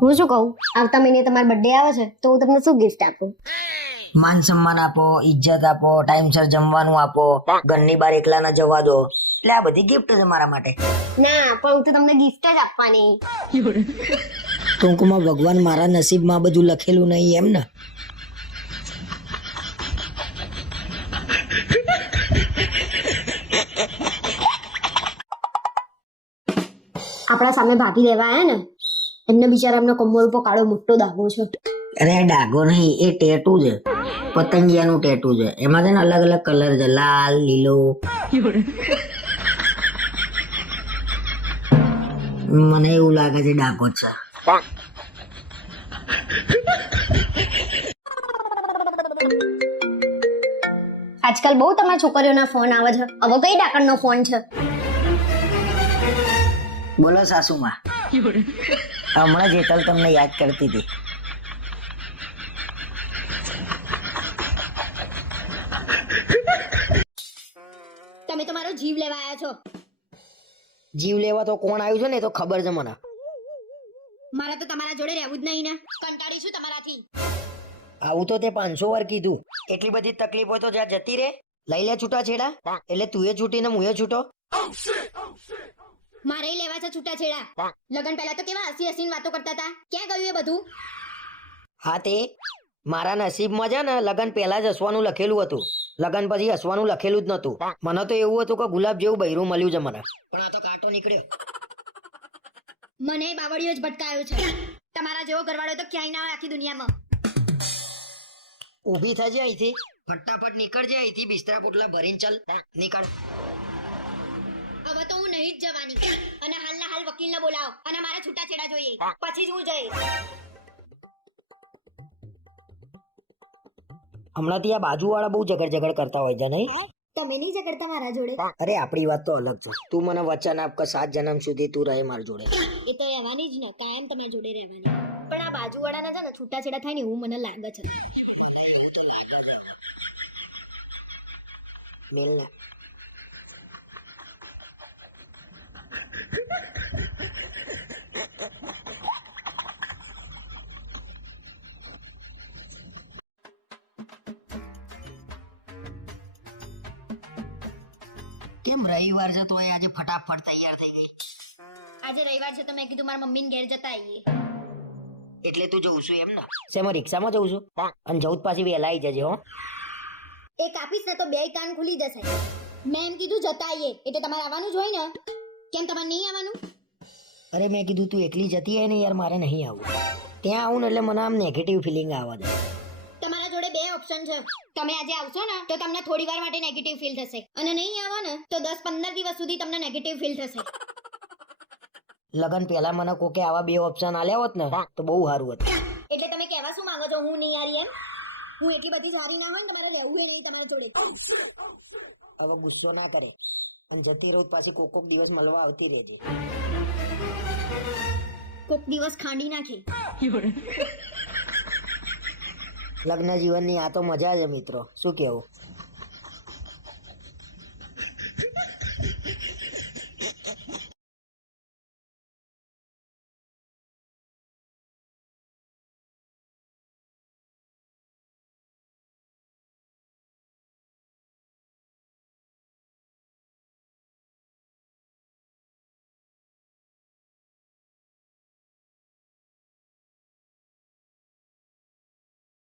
હું શું કહું? આવતા મહિને તમારો બર્થડે આવે છે તો હું તમને શું ગિફ્ટ આપું? માન સન્માન આપો ઇજ્જત આપો ટાઈમસર જમવાનું આપો ઘરની બહાર એકલા ના જવા દો. એટલે આ બધી ગિફ્ટ છે મારા માટે. ના પણ હું તો તમને ગિફ્ટ જ આપવાની. ટૂંકમાં ભગવાન મારા નસીબમાં બધું લખેલું નહીં એમ ને. આપણા સામે ભાભી લેવા આયા ને? એમને બિચારા એમના કમર ઉપર કાળો મોટો દાગો છે. અરે ડાઘો નહીં એ ટેટુ છે. પતંગિયાનું ટેટુ છે. એમાં છે ને અલગ અલગ કલર છે. લાલ લીલો. મને એવું લાગે છે ડાઘો છે. આજકાલ બહુ તમારા છોકરીઓના ફોન આવે છે. હવે કઈ ડાકણનો ફોન છે? બોલો સાસુમાં. હમણાં જેતલ તમને યાદ કરતી હતી. તમે તમારો જીવ લેવા આવ્યા છો. જીવ લેવા તો કોણ આવ્યું છે ને તો ખબર છે મને. મારે તો તમારા જોડે રહેવું જ નહીં ને. કંટાળી છું તમારાથી. આવું તો તે પાંચસો વાર કીધું. એટલી બધી તકલીફો તો જ્યાં જતી રે. લઈ લે છૂટા છેડા એટલે તું એ છૂટી ને હું એ છૂટો. મારે લેવા છે છૂટાછેડા લગન પહેલા તો કેવા હસી હસીને વાતો કરતા હતા? ક્યાં ગયું એ બધું? હા તે મારા નસીબમાં છે ને લગન પહેલા જ હસવાનું લખેલું હતું. લગન પછી હસવાનું લખેલું જ નતું મને તો એવું હતું કે ગુલાબ જેવું બૈરું મળ્યું છે મને. પણ આ તો કાંટો નીકળ્યો. મને બાવળીઓ જ ભટકાયો છે. તમારા જેવો ઘરવાળો તો ક્યાંય ના હોય આખી દુનિયામાં. ઊભી થજે અહીંથી. ફટાફટ નીકળજે અહીંથી બિસ્તરા પોટલા ભરીને ચાલ. નીકળ. નહીં જ જવાની. અને હાલના હાલ વકીલને બોલાવો અને મારા છૂટાછેડા જોઈએ. પછી જ હું જઈશ. હમણાંથી આ બાજુવાળા બહુ ઝઘડ ઝઘડ કરતા હોય છે નહીં? તમે નહીં ઝઘડતા મારા જોડે? અરે આપણી વાત તો અલગ છે. તું મને વચન આપ કે સાત જન્મ સુધી તું રહે મારી જોડે. એ તો રહેવાની જ ને કાયમ તમારી જોડે રહેવાની. પણ આ બાજુવાળાના છે ને છૂટાછેડા થાય ને એવું મને લાગે છે. મેલ કેમ રવિવાર છે તો આજે ફટાફટ તૈયાર થઈ ગઈ. આજે રવિવાર છે તો મેં કીધું મારા મમ્મીને ઘેર જતા આવીએ. એટલે તું જઉં છું એમ ને? શેમાં રિક્ષામાં જઉં છું. અને જઉં પાછી વહેલા આવી જજે હો. એ કાપીશ ને તો બે કાન ખુલી જશે. મેં એમ કીધું જતા આવીએ. એટલે તમારે આવવાનું જ હોય ને? કેમ તમારે નહીં આવવાનું? અરે મેં કીધું તું એકલી જતી હોય ને યાર મારે નહીં આવવું. ત્યાં આવું ને એટલે મને આમ નેગેટિવ ફિલિંગ આવવા તમારા જોડે બે ઓપ્શન છે. તમે આજે આવશો ને તો તમને થોડી વાર માટે નેગેટિવ ફીલ થશે. અને નહીં આવો ને તો દસ પંદર દિવસ સુધી તમને નેગેટિવ ફીલ થશે. લગન પહેલા મને કોકે આવા બે ઓપ્શન આલ્યા હોત ને તો બહુ સારું હતું. એટલે તમે કહેવા શું માંગો છો? હું નહીં હારી એમ? હું એટલી બધી સારી ના હોય ને તમારે રહેવું નહીં તમારી જોડે. હવે ગુસ્સો ના કરે. અને જતી રહું પાછી કોક કોક દિવસ મળવા આવતી રહેજે. કોક દિવસ ખાંડી નાખી. લગ્ન જીવનની આ તો મજા છે મિત્રો. શું કેવું